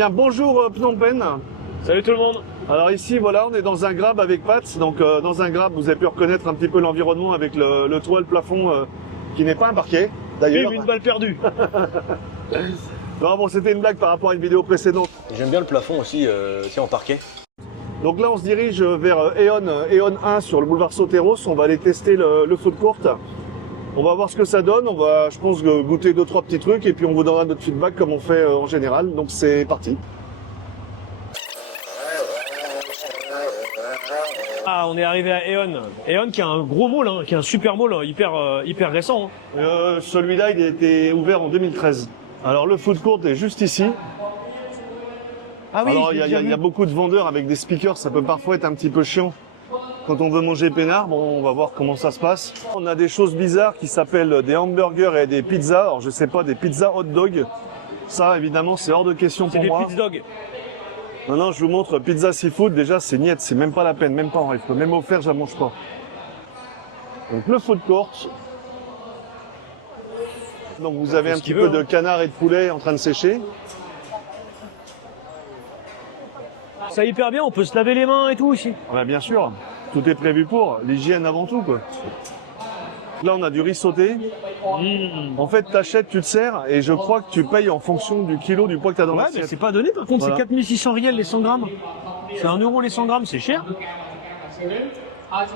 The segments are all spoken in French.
Bien, bonjour Phnom Penh. Salut tout le monde. Alors ici, voilà, on est dans un grab avec Pat. Donc dans un grab, vous avez pu reconnaître un petit peu l'environnement avec le toit, le plafond qui n'est pas un parquet. D'ailleurs, Une balle perdue. Non, bon, c'était une blague par rapport à une vidéo précédente. J'aime bien le plafond aussi, en parquet. Donc là, on se dirige vers Eon 1 sur le boulevard Soteros. On va aller tester le food court. On va voir ce que ça donne. On va, je pense, goûter 2-3 petits trucs et puis on vous donnera notre feedback comme on fait en général. Donc c'est parti. Ah, on est arrivé à Eon. Eon qui est un gros mall, hein, qui est un super mall hyper récent. Hein. Celui-là, il a été ouvert en 2013. Alors le food court est juste ici. Ah oui, alors il y a beaucoup de vendeurs avec des speakers, ça peut parfois être un petit peu chiant quand on veut manger peinard. Bon, on va voir comment ça se passe. On a des choses bizarres qui s'appellent des hamburgers et des pizzas. Alors je sais pas, des pizzas hot dog. Ça évidemment c'est hors de question pour moi. C'est des pizza dog. Non, je vous montre pizza seafood. Déjà c'est niet, c'est même pas la peine, même pas en rêve. Même offert, je la mange pas. Donc le food court. Donc vous avez un petit peu de canard et de poulet en train de sécher. Ça hyper bien, on peut se laver les mains et tout ici. Ouais, bien sûr, tout est prévu pour, l'hygiène avant tout quoi. Là on a du riz sauté. En fait t'achètes, tu te sers et je crois que tu payes en fonction du kilo du poids que tu as dans l'assiette. Mais c'est pas donné par contre, voilà. C'est 4600 riels les 100 grammes. C'est 1 euro les 100 grammes, c'est cher.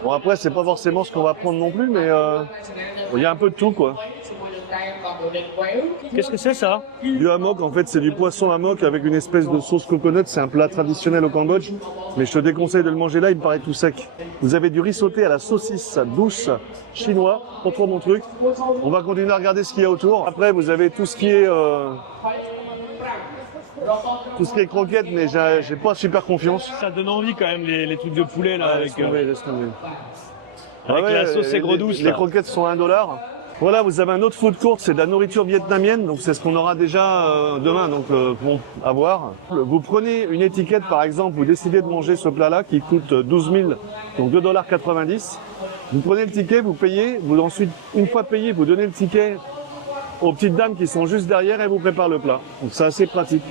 Bon après c'est pas forcément ce qu'on va prendre non plus mais il y a un peu de tout quoi. Qu'est-ce que c'est ça? Du hammock, en fait c'est du poisson hammock avec une espèce de sauce coconut, c'est un plat traditionnel au Cambodge, mais je te déconseille de le manger là, il me paraît tout sec. Vous avez du riz sauté à la saucisse douce chinois, pas trop mon truc. On va continuer à regarder ce qu'il y a autour. Après vous avez tout ce qui est croquettes, mais j'ai pas super confiance. Ça donne envie quand même les trucs de poulet là avec Laisse tomber. avec la sauce aigre douce. Les croquettes sont à $1. Voilà, vous avez un autre food court, c'est de la nourriture vietnamienne, donc c'est ce qu'on aura déjà demain, donc bon, à voir. Vous prenez une étiquette par exemple, vous décidez de manger ce plat-là qui coûte 12 000, donc $2,90. Vous prenez le ticket, vous payez, vous ensuite, une fois payé, vous donnez le ticket aux petites dames qui sont juste derrière et vous préparent le plat. Donc c'est assez pratique.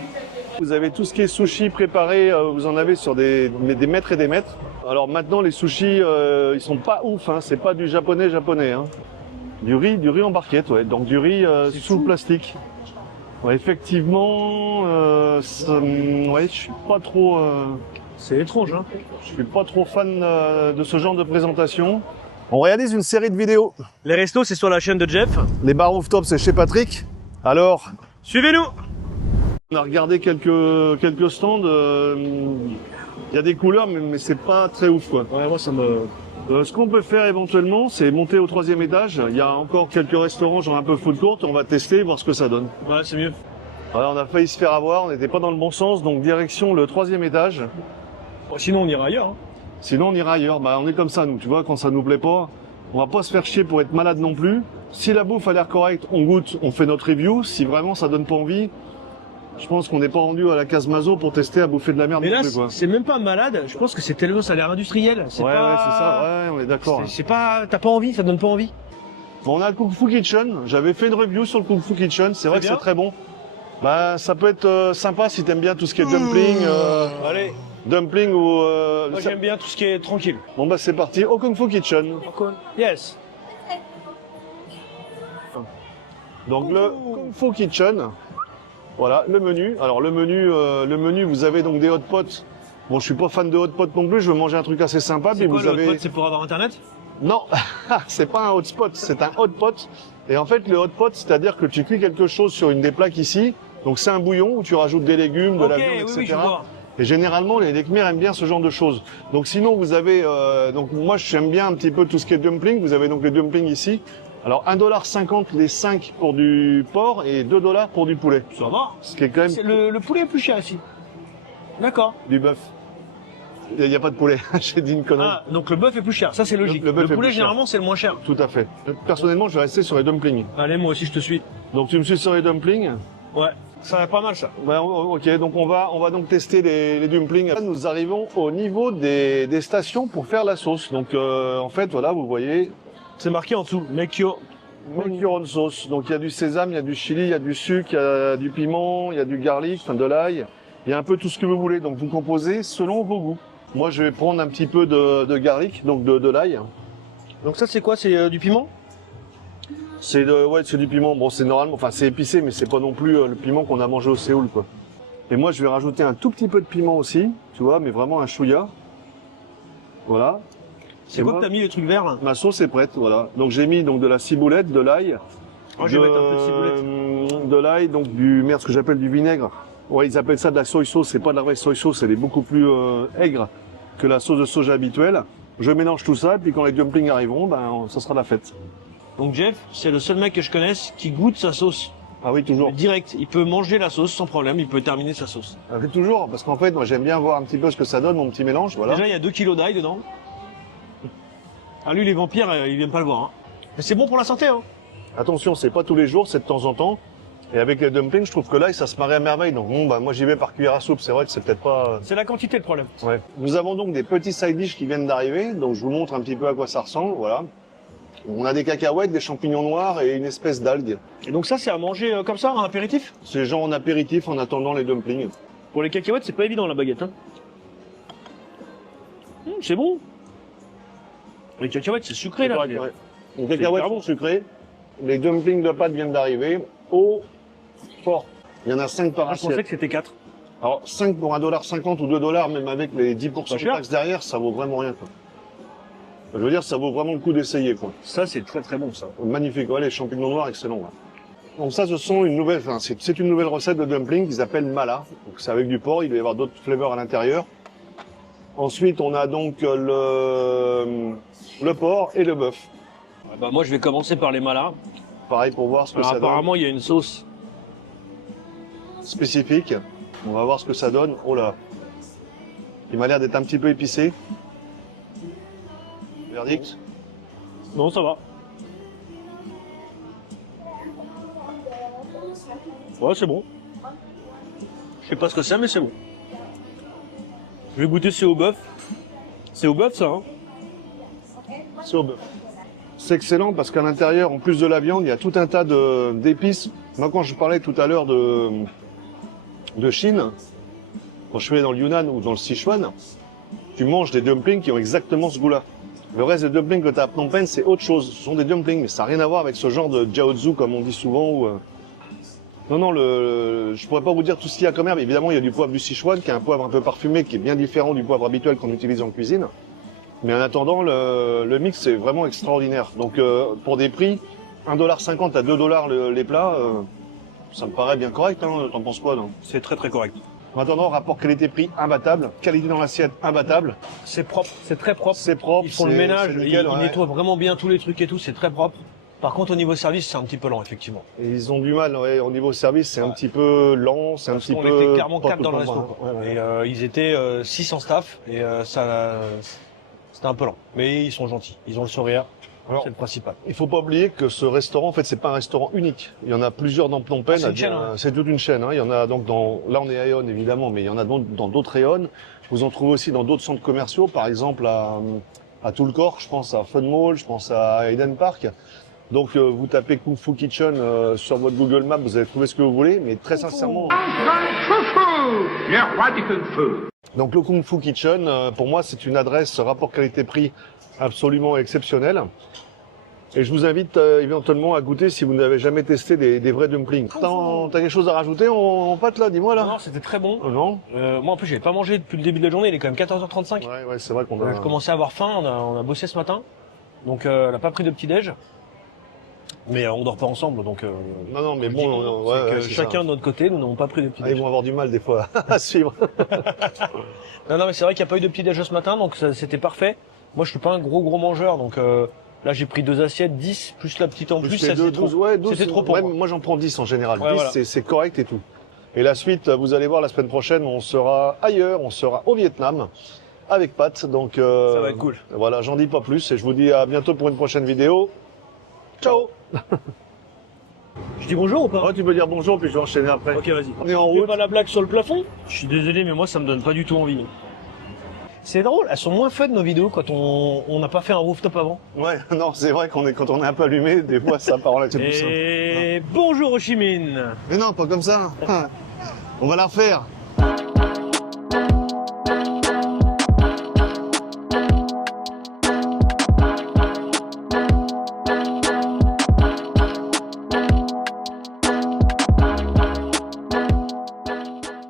Vous avez tout ce qui est sushi préparé, vous en avez sur des mètres et des mètres. Alors maintenant les sushis, ils sont pas ouf, hein, c'est pas du japonais. Hein. Du riz en barquette, ouais. Donc du riz sous le plastique. Ouais, effectivement, ouais, je suis pas trop. C'est étrange, hein. Je suis pas trop fan de ce genre de présentation. On réalise une série de vidéos. Les restos, c'est sur la chaîne de Jeff. Les bars rooftop, c'est chez Patrick. Alors, Suivez-nous. on a regardé quelques stands. Il y a des couleurs, mais c'est pas très ouf, quoi. Ouais, moi ça me... Ce qu'on peut faire éventuellement, c'est monter au 3e étage. Il y a encore quelques restaurants, genre un peu food court. On va tester, voir ce que ça donne. Ouais, c'est mieux. Alors, on a failli se faire avoir, on n'était pas dans le bon sens, donc direction le 3e étage. Bon, sinon on ira ailleurs. Hein. Sinon, on ira ailleurs. Bah, on est comme ça, nous. Tu vois, quand ça nous plaît pas, on va pas se faire chier pour être malade non plus. Si la bouffe a l'air correcte, on goûte, on fait notre review. Si vraiment ça donne pas envie, je pense qu'on n'est pas rendu à la case Mazo pour tester à bouffer de la merde Mais non là, plus, quoi. c'est même pas malade. Je pense que c'est tellement ça a l'air industriel. Ouais, c'est ça. Ouais, on est d'accord. C'est pas, t'as pas envie, ça donne pas envie. Bon, on a le Kung Fu Kitchen. J'avais fait une review sur le Kung Fu Kitchen. C'est vrai que bien. c'est très bon. Bah, ça peut être sympa si t'aimes bien tout ce qui est dumpling. Allez. Dumpling ou. Moi j'aime bien tout ce qui est tranquille. Bon bah c'est parti au Kung Fu Kitchen. Yes. Donc le Kung Fu Kitchen. Voilà le menu. Alors le menu, vous avez donc des hot pots. Bon, je suis pas fan de hot pot non plus. Je veux manger un truc assez sympa. C'est quoi vous le avez. hot pot, c'est pour avoir internet? Non, c'est pas un hotspot, c'est un hot pot. Et en fait, le hot pot, c'est-à-dire que tu cuis quelque chose sur une des plaques ici. Donc c'est un bouillon où tu rajoutes des légumes, de la viande, etc. Oui, je vois. Et généralement, les Khmers aiment bien ce genre de choses. Donc sinon, vous avez... donc moi, j'aime bien un petit peu tout ce qui est dumpling. Vous avez donc les dumplings ici. Alors, $1,50 les 5 pour du porc et $2 pour du poulet. Ça va. Ce qui est quand même Le poulet est plus cher ici. D'accord. du bœuf. Il n'y a pas de poulet, j'ai dit une connerie. Ah, donc le bœuf est plus cher, ça c'est logique. Le bœuf est poulet plus cher. généralement c'est le moins cher. Tout à fait. Personnellement, je vais rester sur les dumplings. Allez, moi aussi je te suis. Donc tu me suis sur les dumplings. Ouais, ça va pas mal ça. Ouais, ok, donc on va donc tester les dumplings. Là, nous arrivons au niveau des stations pour faire la sauce. Donc en fait, voilà, vous voyez, C'est marqué en dessous, make your make your own sauce. Donc il y a du sésame, il y a du chili, il y a du sucre, il y a du piment, il y a du garlic, enfin de l'ail. Il y a un peu tout ce que vous voulez, donc vous composez selon vos goûts. Moi, je vais prendre un petit peu de garlic, donc de l'ail. Donc ça c'est quoi? C'est du piment? C'est du piment. Bon, c'est normalement, enfin c'est épicé, mais c'est pas non plus le piment qu'on a mangé au Séoul, quoi. Et moi, je vais rajouter un tout petit peu de piment aussi, tu vois, mais vraiment un chouïa. Voilà. C'est quoi que t'as mis le truc vert là? Ma sauce est prête, voilà. Donc j'ai mis donc de la ciboulette, de l'ail. Moi je vais mettre un peu de ciboulette. De l'ail, donc ce que j'appelle du vinaigre. Ouais, ils appellent ça de la soy sauce. C'est pas de la vraie soy sauce, elle est beaucoup plus aigre que la sauce de soja habituelle. Je mélange tout ça, puis quand les dumplings arriveront, ben ça sera la fête. Donc Jeff, c'est le seul mec que je connaisse qui goûte sa sauce. Ah oui, toujours. Direct, il peut manger la sauce sans problème, il peut terminer sa sauce. Ah oui, toujours, parce qu'en fait, moi j'aime bien voir un petit peu ce que ça donne, mon petit mélange, voilà. Déjà, il y a 2 kilos d'ail dedans. Ah lui, les vampires, ils viennent pas le voir. Hein. Mais c'est bon pour la santé, hein. Attention, c'est pas tous les jours, c'est de temps en temps. Et avec les dumplings, je trouve que l'ail, ça se marie à merveille. Donc bon, bah, moi j'y vais par cuillère à soupe, c'est vrai que c'est peut-être pas... C'est la quantité le problème. Ouais. Nous avons donc des petits side dish qui viennent d'arriver, donc je vous montre un petit peu à quoi ça ressemble, voilà. On a des cacahuètes, des champignons noirs et une espèce d'algue. Et donc ça, c'est à manger comme ça, un apéritif? C'est genre en apéritif en attendant les dumplings. Pour les cacahuètes, c'est pas évident la baguette. Hein. C'est bon. Les cacahuètes, c'est sucré là. Ouais. Les cacahuètes sont sucrées, les dumplings de pâte viennent d'arriver, au fort. Il y en a 5 par Je assiette. pensais que c'était 4. Alors 5 pour $1,50 ou $2, même avec les 10% de cher. taxes derrière, ça vaut vraiment rien, quoi. Je veux dire, ça vaut vraiment le coup d'essayer, quoi. Ça, c'est très très bon ça. Magnifique, ouais, les champignons noirs, excellent. Ouais. Donc ça, ce sont une nouvelle, enfin, c'est une nouvelle recette de dumpling qu'ils appellent mala. Donc c'est avec du porc, il doit y avoir d'autres flavors à l'intérieur. Ensuite, on a donc le porc et le bœuf. Bah, moi, je vais commencer par les malas. Pareil pour voir ce que Alors, ça apparemment, il y a une sauce. donne. Spécifique. On va voir ce que ça donne. Oh là. Il m'a l'air d'être un petit peu épicé. Verdict. Non, ça va. Ouais, c'est bon. Je sais pas ce que c'est, mais c'est bon. Je vais goûter c'est au bœuf. C'est au bœuf, ça, hein? C'est au bœuf. C'est excellent parce qu'à l'intérieur, en plus de la viande, il y a tout un tas d'épices. Moi, quand je parlais tout à l'heure de Chine, quand je suis allé dans le Yunnan ou dans le Sichuan, tu manges des dumplings qui ont exactement ce goût-là. Le reste des dumplings que tu as à Phnom Penh, c'est autre chose. Ce sont des dumplings, mais ça n'a rien à voir avec ce genre de jiaozi, comme on dit souvent. Ou, Non, je pourrais pas vous dire tout ce qu'il y a comme herbe. Évidemment, il y a du poivre du Sichuan, qui est un poivre un peu parfumé, qui est bien différent du poivre habituel qu'on utilise en cuisine. Mais en attendant, le mix est vraiment extraordinaire. Donc, pour des prix, $1,50 à $2 les plats, ça me paraît bien correct. Hein. T'en penses quoi, non? C'est très très correct. En attendant, rapport qualité-prix imbattable, qualité dans l'assiette imbattable. C'est propre, c'est très propre. C'est propre. Ils font le ménage, nickel, ils nettoient vraiment bien tous les trucs et tout, c'est très propre. Par contre, au niveau service, c'est un petit peu lent, effectivement. Et ils ont du mal, ouais, au niveau service, c'est un petit peu lent, c'est un petit peu... On était clairement pas 4 tout dans le temps, resto. Quoi. ouais. Et ils étaient 6 en staff, et ça, c'était un peu lent. Mais ils sont gentils, ils ont le sourire, c'est le principal. Il faut pas oublier que ce restaurant, en fait, c'est pas un restaurant unique. Il y en a plusieurs dans Phnom Penh. C'est une chaîne, hein. C'est toute une chaîne. Hein. Il y en a donc là on est à Aeon évidemment, mais il y en a dans d'autres rayons. Vous en trouvez aussi dans d'autres centres commerciaux, par exemple à Tulkor, je pense à Fun Mall, je pense à Eden Park. Donc vous tapez Kung Fu Kitchen sur votre Google Maps, vous allez trouver ce que vous voulez, mais très sincèrement. Donc le Kung Fu Kitchen, pour moi, c'est une adresse rapport qualité-prix absolument exceptionnelle. Et je vous invite éventuellement à goûter si vous n'avez jamais testé des vrais dumplings. T'as quelque chose à rajouter en pâte là, dis-moi là. Non, c'était très bon. Non. Moi en plus, j'avais pas mangé depuis le début de la journée, il est quand même 14h35. Ouais, c'est vrai qu'on a... Je commençais à avoir faim, on a bossé ce matin. Donc on n'a pas pris de petit-déj. Mais on dort pas ensemble, donc... non, mais bon, chacun de notre côté, nous n'avons pas pris de petit-déj. Ils vont avoir du mal des fois à suivre. Non, mais c'est vrai qu'il n'y a pas eu de petit-déj ce matin, donc c'était parfait. Moi, je suis pas un gros mangeur, donc là, j'ai pris 2 assiettes, 10, plus la petite en plus, ça c'était trop. C'était trop pour moi. Moi, j'en prends 10 en général. Ouais, 10, voilà. c'est correct et tout. Et la suite, vous allez voir, la semaine prochaine, on sera ailleurs, on sera au Vietnam, avec Pat, donc... Ça va être cool. Voilà, j'en dis pas plus, et je vous dis à bientôt pour une prochaine vidéo. Ciao. Je dis bonjour ou pas? Oh, tu peux dire bonjour, puis je vais enchaîner après. Ok, vas-y. On est en Tu fais route. pas la blague sur le plafond? Je suis désolé, mais moi, ça me donne pas du tout envie. C'est drôle, elles sont moins fun nos vidéos quand on n'a pas fait un rooftop avant. Ouais, non, c'est vrai quand on est un peu allumé, des fois ça part là, c'est plus simple. Et bonjour Ho Chi Minh. Mais non, pas comme ça. On va la refaire.